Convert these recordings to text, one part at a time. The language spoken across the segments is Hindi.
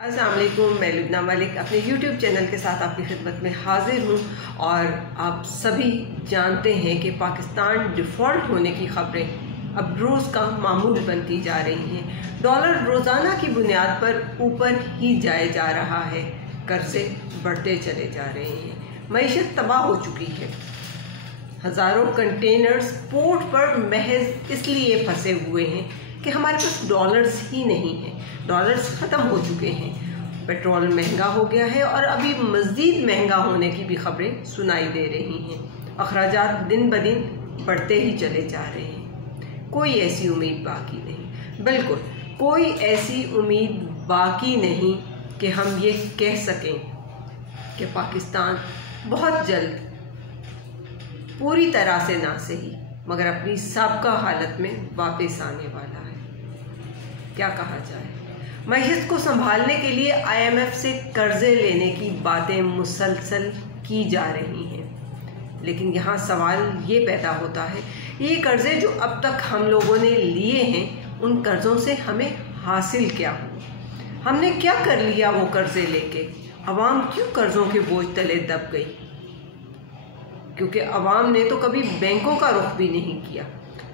अस्सलाम वालेकुम, मैं लुबना मलिक अपने YouTube चैनल के साथ आपकी खिदमत में हाजिर हूँ। और आप सभी जानते हैं कि पाकिस्तान डिफ़ॉल्ट होने की खबरें अब रोज़ का मामूल बनती जा रही हैं। डॉलर रोज़ाना की बुनियाद पर ऊपर ही जाए जा रहा है, कर्जे बढ़ते चले जा रहे हैं, मईशत तबाह हो चुकी है। हज़ारों कंटेनर्स पोर्ट पर महज इसलिए फंसे हुए हैं कि हमारे पास डॉलर्स ही नहीं हैं, डॉलर्स ख़त्म हो चुके हैं। पेट्रोल महंगा हो गया है और अभी मज़ीद महंगा होने की भी खबरें सुनाई दे रही हैं। अखराजात दिन ब दिन बढ़ते ही चले जा रहे हैं। कोई ऐसी उम्मीद बाकी नहीं, बिल्कुल कोई ऐसी उम्मीद बाकी नहीं कि हम ये कह सकें कि पाकिस्तान बहुत जल्द पूरी तरह से ना सही मगर अपनी साबका हालत में वापस आने वाला है। क्या कहा जाए, मईशत को संभालने के लिए IMF से कर्जे लेने की बातें मुसलसल की जा रही हैं, लेकिन यहाँ सवाल ये पैदा होता है, ये कर्जे जो अब तक हम लोगों ने लिए हैं, उन कर्जों से हमें हासिल क्या हुआ? हमने क्या कर लिया वो कर्जे लेके? अवाम क्यों कर्जों के बोझ तले दब गई? क्योंकि अवाम ने तो कभी बैंकों का रुख भी नहीं किया।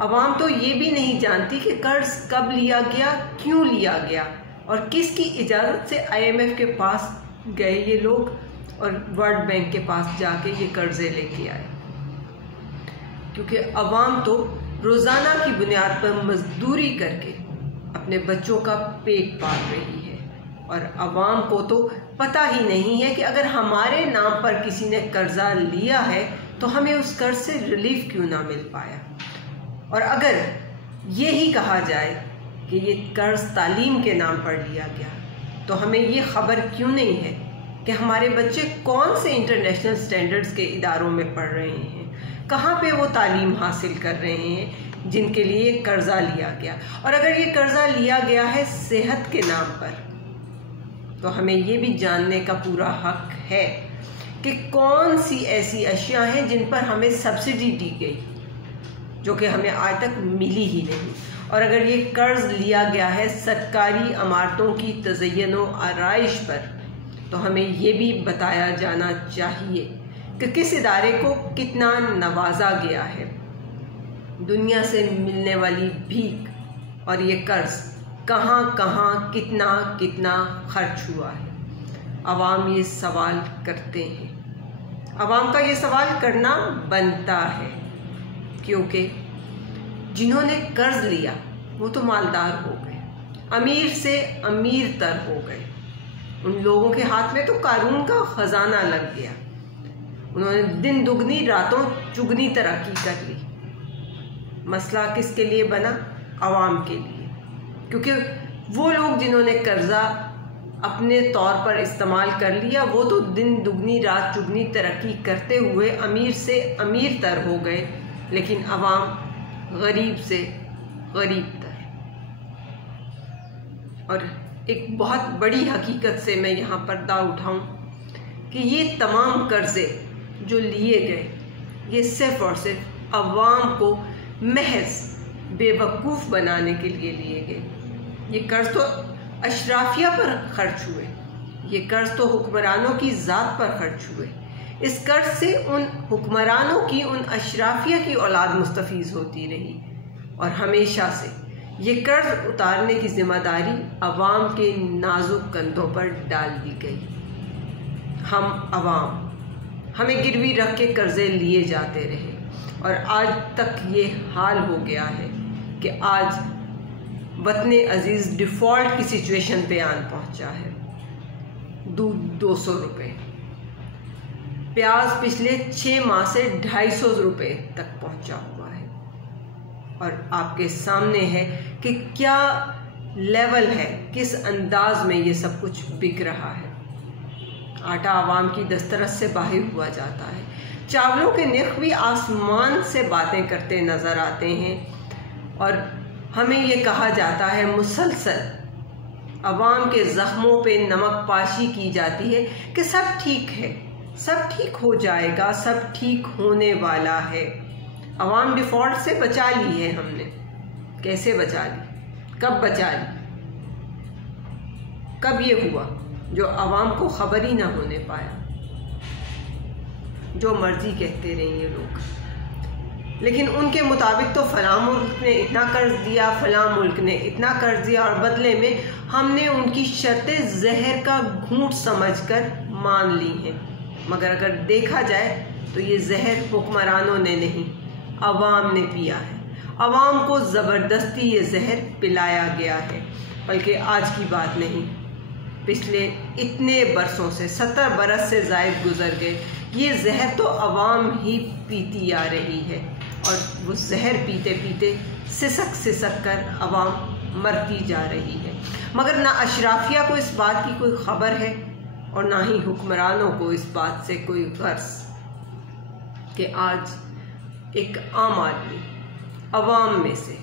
अवाम तो ये भी नहीं जानती कि कर्ज कब लिया गया, क्यों लिया गया और किसकी इजाज़त से IMF के पास गए ये लोग और वर्ल्ड बैंक के पास जाके ये कर्जे लेके आए। क्योंकि अवाम तो रोज़ाना की बुनियाद पर मजदूरी करके अपने बच्चों का पेट पाल रही है और अवाम को तो पता ही नहीं है कि अगर हमारे नाम पर किसी ने कर्जा लिया है तो हमें उस कर्ज से रिलीफ क्यों ना मिल पाया। और अगर ये ही कहा जाए कि ये कर्ज तालीम के नाम पर लिया गया तो हमें ये खबर क्यों नहीं है कि हमारे बच्चे कौन से इंटरनेशनल स्टैंडर्ड्स के इदारों में पढ़ रहे हैं, कहाँ पे वो तालीम हासिल कर रहे हैं जिनके लिए कर्जा लिया गया। और अगर ये कर्जा लिया गया है सेहत के नाम पर तो हमें ये भी जानने का पूरा हक है कि कौन सी ऐसी अशिया हैं जिन पर हमें सब्सिडी दी गई जो कि हमें आज तक मिली ही नहीं। और अगर ये कर्ज लिया गया है सरकारी इमारतों की तज़य्युन व आराइश पर तो हमें ये भी बताया जाना चाहिए कि किस इदारे को कितना नवाजा गया है। दुनिया से मिलने वाली भीख और ये कर्ज कहाँ कहाँ कितना कितना खर्च हुआ है। अवाम ये सवाल करते हैं, अवाम का ये सवाल करना बनता है, क्योंकि जिन्होंने कर्ज लिया वो तो मालदार हो गए, अमीर से अमीर तर हो गए। उन लोगों के हाथ में तो कानून का खजाना लग गया, उन्होंने दिन दुगनी रातों चुगनी तरक्की कर ली। मसला किसके लिए बना? अवाम के लिए, क्योंकि वो लोग जिन्होंने कर्जा अपने तौर पर इस्तेमाल कर लिया वो तो दिन दुगनी रात चुगनी तरक्की करते हुए अमीर से अमीर तर हो गए, लेकिन अवाम गरीब से गरीब तर। और एक बहुत बड़ी हकीकत से मैं यहाँ पर्दा उठाऊं कि ये तमाम कर्जे जो लिए गए ये सिर्फ और सिर्फ अवाम को महज बेवकूफ़ बनाने के लिए लिए गए। ये कर्ज तो अशराफिया पर खर्च हुए, ये कर्ज तो हुक्मरानों की ज़ात पर खर्च हुए। इस कर्ज से उन हुक्मरानों की, उन अशराफिया की औलाद मुस्तफ़ीज़ होती रही और हमेशा से ये कर्ज उतारने की जिम्मेदारी अवाम के नाजुक कंधों पर डाल दी गई। हम अवाम, हमें गिरवी रख के कर्जे लिए जाते रहे और आज तक ये हाल हो गया है कि आज वतने अजीज़ डिफ़ॉल्ट की सिचुएशन पे आन पहुंचा है। दूध 200 रुपये, प्याज पिछले 6 माह से 250 रुपये तक पहुंचा हुआ है और आपके सामने है कि क्या लेवल है, किस अंदाज में ये सब कुछ बिक रहा है। आटा आवाम की दस्तरस से बाहिर हुआ जाता है, चावलों के नर्ख भी आसमान से बातें करते नज़र आते हैं और हमें ये कहा जाता है, मुसलसल अवाम के ज़ख्मों पे नमक पाशी की जाती है कि सब ठीक है, सब ठीक हो जाएगा, सब ठीक होने वाला है। अवाम डिफ़ॉल्ट से बचा ली है हमने। कैसे बचा ली? कब बचा ली? कब ये हुआ? जो आवाम को खबर ही ना होने पाया। जो मर्जी कहते रहे ये लोग, लेकिन उनके मुताबिक तो फलां मुल्क ने इतना कर्ज दिया, फलां मुल्क ने इतना कर्ज दिया, और बदले में हमने उनकी शर्तें जहर का घूंट समझकर मान ली हैं। मगर अगर देखा जाए तो ये जहर हुक्मरानों ने नहीं, अवाम ने पिया है। अवाम को ज़बरदस्ती ये जहर पिलाया गया है। बल्कि आज की बात नहीं, पिछले इतने बरसों से 70 बरस से ज़ायद गुजर गए, ये जहर तो अवाम ही पीती आ रही है। और वो जहर पीते पीते सिसक कर अवाम मरती जा रही है। मगर ना अशराफिया को इस बात की कोई खबर है और ना ही हुक्मरानों को इस बात से कोई गर्ज कि आज एक आम आदमी अवाम में से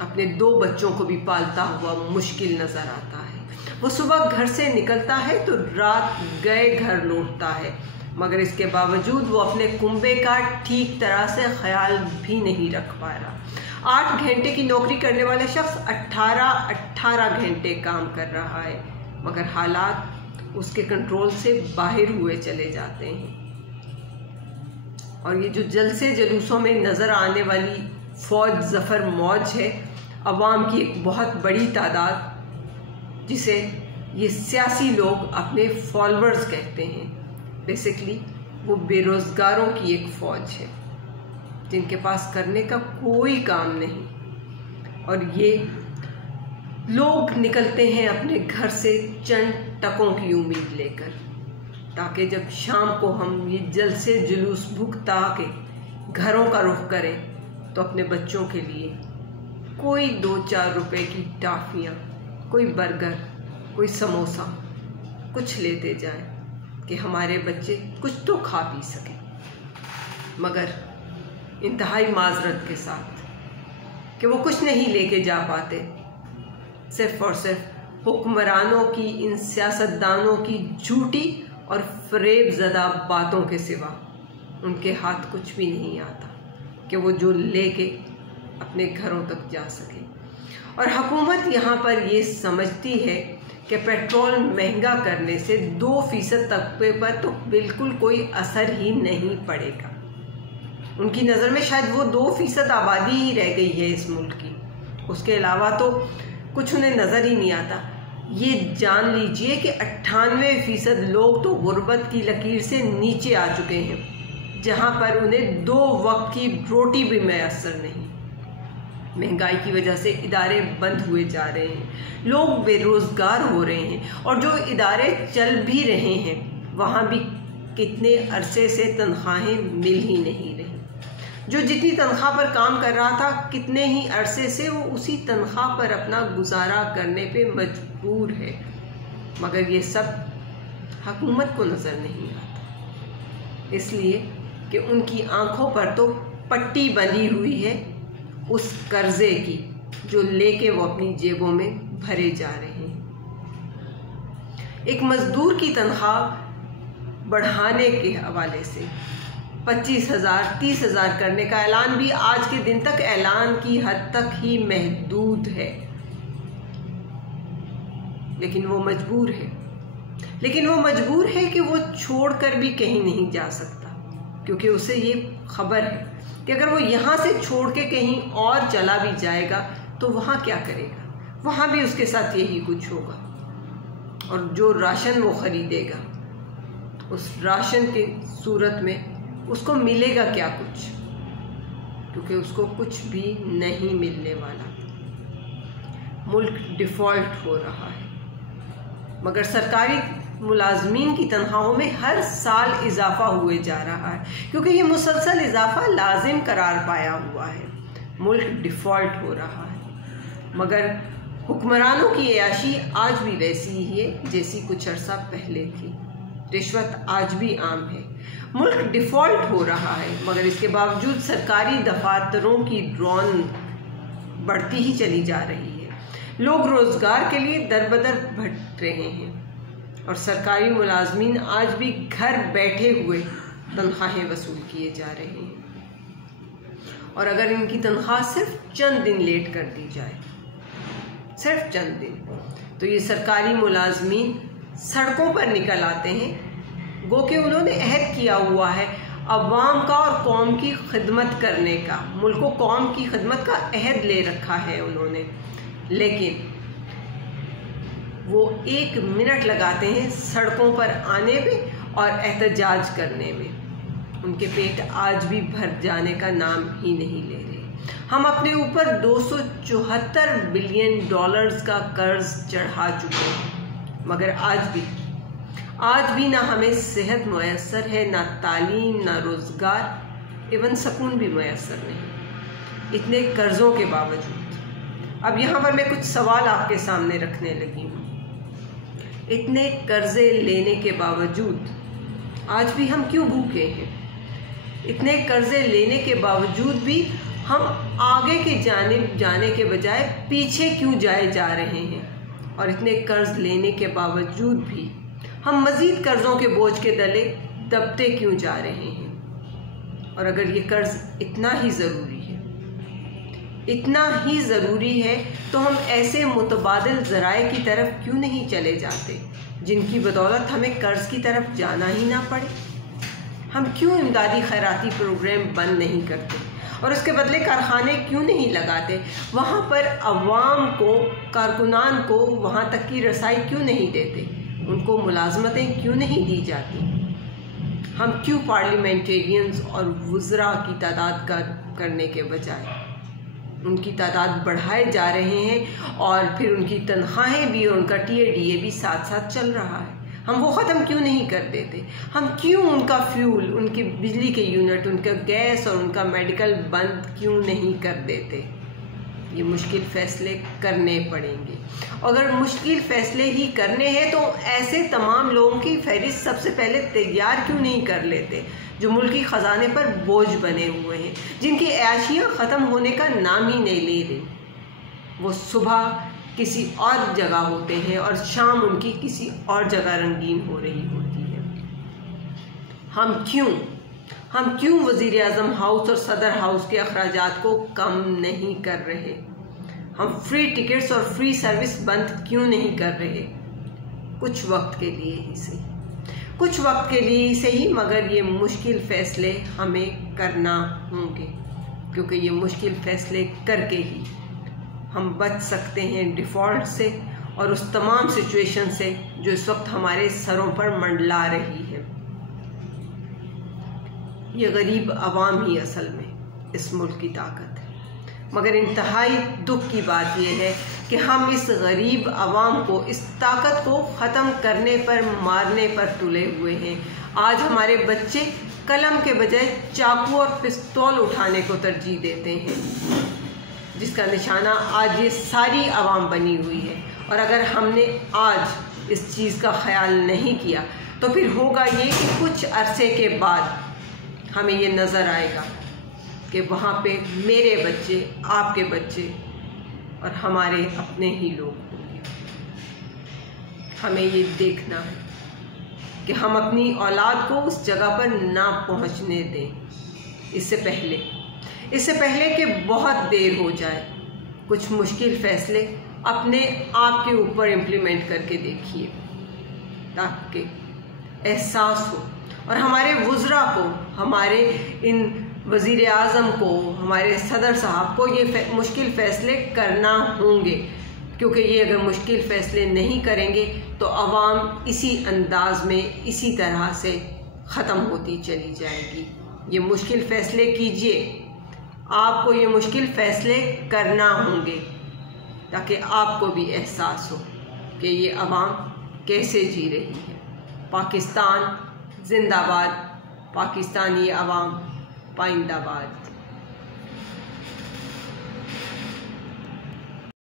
अपने 2 बच्चों को भी पालता हुआ मुश्किल नज़र आता है। वो सुबह घर से निकलता है तो रात गए घर लौटता है, मगर इसके बावजूद वो अपने कुंबे का ठीक तरह से ख्याल भी नहीं रख पा रहा। 8 घंटे की नौकरी करने वाले शख्स 18 घंटे काम कर रहा है, मगर हालात उसके कंट्रोल से बाहर हुए चले जाते हैं। और ये जो जलसे जुलूसों में नज़र आने वाली फ़ौज ज़फ़र मौज है, अवाम की एक बहुत बड़ी तादाद, जिसे ये सियासी लोग अपने फॉलोअर्स कहते हैं, बेसिकली वो बेरोज़गारों की एक फ़ौज है जिनके पास करने का कोई काम नहीं। और ये लोग निकलते हैं अपने घर से चंद टकों की उम्मीद लेकर, ताकि जब शाम को हम ये जलसे जुलूस भुगता के घरों का रुख करें तो अपने बच्चों के लिए कोई 2-4 रुपए की टॉफ़ियाँ, कोई बर्गर, कोई समोसा कुछ लेते जाएं कि हमारे बच्चे कुछ तो खा पी सकें। मगर इंतहाई माजरत के साथ कि वो कुछ नहीं लेके जा पाते, सिर्फ़ और सिर्फ हुक्मरानों की, इन सियासतदानों की झूठी और फ़रेबज़दा बातों के सिवा उनके हाथ कुछ भी नहीं आता कि वो जो लेके अपने घरों तक जा सके। और हुकूमत यहाँ पर ये समझती है कि पेट्रोल महंगा करने से 2% तबके पर तो बिल्कुल कोई असर ही नहीं पड़ेगा। उनकी नज़र में शायद वो 2% आबादी ही रह गई है इस मुल्क की, उसके अलावा तो कुछ उन्हें नज़र ही नहीं आता। ये जान लीजिए कि 98% लोग तो गुर्बत की लकीर से नीचे आ चुके हैं, जहाँ पर उन्हें 2 वक्त की रोटी भी मैसर नहीं। महंगाई की वजह से इदारे बंद हुए जा रहे हैं, लोग बेरोज़गार हो रहे हैं, और जो इदारे चल भी रहे हैं वहाँ भी कितने अरसे से तनख्वाहें मिल ही नहीं रही। जो जितनी तनख्वाह पर काम कर रहा था, कितने ही अरसे से वो उसी तनख्वाह पर अपना गुजारा करने पे मजबूर है। मगर ये सब हुकूमत को नज़र नहीं आता, इसलिए कि उनकी आंखों पर तो पट्टी बंधी हुई है उस कर्जे की जो लेके वो अपनी जेबों में भरे जा रहे हैं। एक मजदूर की तनख्वाह बढ़ाने के हवाले से 25,000 30,000 करने का ऐलान भी आज के दिन तक ऐलान की हद तक ही महदूद है, लेकिन वो मजबूर है कि वो छोड़कर भी कहीं नहीं जा सकता, क्योंकि उसे ये खबर है कि अगर वो यहाँ से छोड़ के कहीं और चला भी जाएगा तो वहाँ क्या करेगा, वहाँ भी उसके साथ यही कुछ होगा। और जो राशन वो ख़रीदेगा, उस राशन की सूरत में उसको मिलेगा क्या कुछ, क्योंकि उसको कुछ भी नहीं मिलने वाला। मुल्क डिफ़ॉल्ट हो रहा है, मगर सरकारी मुलाजमीन की तनख्वाहों में हर साल इजाफा हुए जा रहा है, क्योंकि ये मुसलसल इजाफा लाजिम करार पाया हुआ है। मुल्क डिफ़ॉल्ट हो रहा है, मगर हुक्मरानों की अयाशी आज भी वैसी ही है जैसी कुछ अरसा पहले थी। रिश्वत आज भी आम है। मुल्क डिफ़ॉल्ट हो रहा है, मगर इसके बावजूद सरकारी दफातरों की रौनक बढ़ती ही चली जा रही है। लोग रोज़गार के लिए दरबदर भटक रहे हैं, और सरकारी मुलाजमीन आज भी घर बैठे हुए तनख्वाहें वसूल किए जा रहे हैं। और अगर इनकी तनख्वाह सिर्फ चंद दिन लेट कर दी जाए, सिर्फ चंद दिन, तो ये सरकारी मुलाजमीन सड़कों पर निकल आते हैं, गो कि उन्होंने अहद किया हुआ है अवाम का और कौम की खिदमत करने का, मुल्क व कौम की खिदमत का अहद ले रखा है उन्होंने, लेकिन वो 1 मिनट लगाते हैं सड़कों पर आने में और एहतजाज करने में। उनके पेट आज भी भर जाने का नाम ही नहीं ले रहे। हम अपने ऊपर 274 बिलियन डॉलर्स का कर्ज चढ़ा चुके हैं, मगर आज भी ना हमें सेहत मुयस्सर है, ना तालीम, ना रोज़गार, एवं सुकून भी मुयस्सर नहीं, इतने कर्ज़ों के बावजूद। अब यहाँ पर मैं कुछ सवाल आपके सामने रखने लगी हूँ। इतने कर्ज़े लेने के बावजूद आज भी हम क्यों भूखे हैं? इतने कर्ज़े लेने के बावजूद भी हम आगे की जानिब जाने के बजाय पीछे क्यों जाए जा रहे हैं? और इतने कर्ज लेने के बावजूद भी हम मज़ीद कर्ज़ों के बोझ के तले दबते क्यों जा रहे हैं? और अगर ये कर्ज इतना ही ज़रूरी है तो हम ऐसे मुतबादिल ज़राए की तरफ क्यों नहीं चले जाते जिनकी बदौलत हमें कर्ज की तरफ जाना ही ना पड़े? हम क्यों इमदादी खैराती प्रोग्राम बंद नहीं करते और उसके बदले कारखाने क्यों नहीं लगाते? वहाँ पर अवाम को, कारकुनान को वहाँ तक की रसाई क्यों नहीं देते? उनको मुलाजमतें क्यों नहीं दी जाती? हम क्यों पार्लियामेंटेरियंस और वुज़रा की तादाद करने के बजाय उनकी तादाद बढ़ाए जा रहे हैं और फिर उनकी तनख्वाहें भी और उनका TADA भी साथ साथ चल रहा है? हम वो ख़त्म क्यों नहीं कर देते? हम क्यों उनका फ्यूल, उनकी बिजली के यूनिट, उनका गैस और उनका मेडिकल बंद क्यों नहीं कर देते? ये मुश्किल फ़ैसले करने पड़ेंगे। अगर मुश्किल फ़ैसले ही करने हैं तो ऐसे तमाम लोगों की फहरिस्त सबसे पहले तैयार क्यों नहीं कर लेते जो मुल्की ख़जाने पर बोझ बने हुए हैं, जिनकी ऐशियाँ ख़त्म होने का नाम ही नहीं ले रही। वो सुबह किसी और जगह होते हैं और शाम उनकी किसी और जगह रंगीन हो रही होती है। हम क्यों वज़ीर आज़म हाउस और सदर हाउस के अखराजात को कम नहीं कर रहे? हम फ्री टिकट्स और फ्री सर्विस बंद क्यों नहीं कर रहे? कुछ वक्त के लिए ही मगर ये मुश्किल फ़ैसले हमें करना होंगे, क्योंकि ये मुश्किल फ़ैसले करके ही हम बच सकते हैं डिफ़ॉल्ट से और उस तमाम सिचुएशन से जो इस वक्त हमारे सरों पर मंडला रही है। ये गरीब आवाम ही असल में इस मुल्क की ताकत है, मगर इंतहाई दुख की बात यह है कि हम इस गरीब आवाम को, इस ताकत को ख़त्म करने पर, मारने पर तुले हुए हैं। आज हमारे बच्चे कलम के बजाय चाकू और पिस्तौल उठाने को तरजीह देते हैं, जिसका निशाना आज ये सारी आवाम बनी हुई है। और अगर हमने आज इस चीज़ का ख्याल नहीं किया तो फिर होगा ये कि कुछ अरसे के बाद हमें ये नज़र आएगा कि वहाँ पे मेरे बच्चे, आपके बच्चे और हमारे अपने ही लोग होंगे। हमें ये देखना है कि हम अपनी औलाद को उस जगह पर ना पहुँचने दें। इससे पहले कि बहुत देर हो जाए, कुछ मुश्किल फ़ैसले अपने आप के ऊपर इम्प्लीमेंट करके देखिए, ताकि एहसास हो और हमारे वुज़रा को, हमारे इन वज़ीर आज़म को, हमारे सदर साहब को ये मुश्किल फ़ैसले करना होंगे, क्योंकि ये अगर मुश्किल फ़ैसले नहीं करेंगे तो अवाम इसी अंदाज़ में, इसी तरह से ख़त्म होती चली जाएगी। ये मुश्किल फ़ैसले कीजिए, आपको ये मुश्किल फ़ैसले करना होंगे ताकि आपको भी एहसास हो कि ये अवाम कैसे जी रही है। पाकिस्तान जिंदाबाद, पाकिस्तानी अवाम पाइंदाबाद।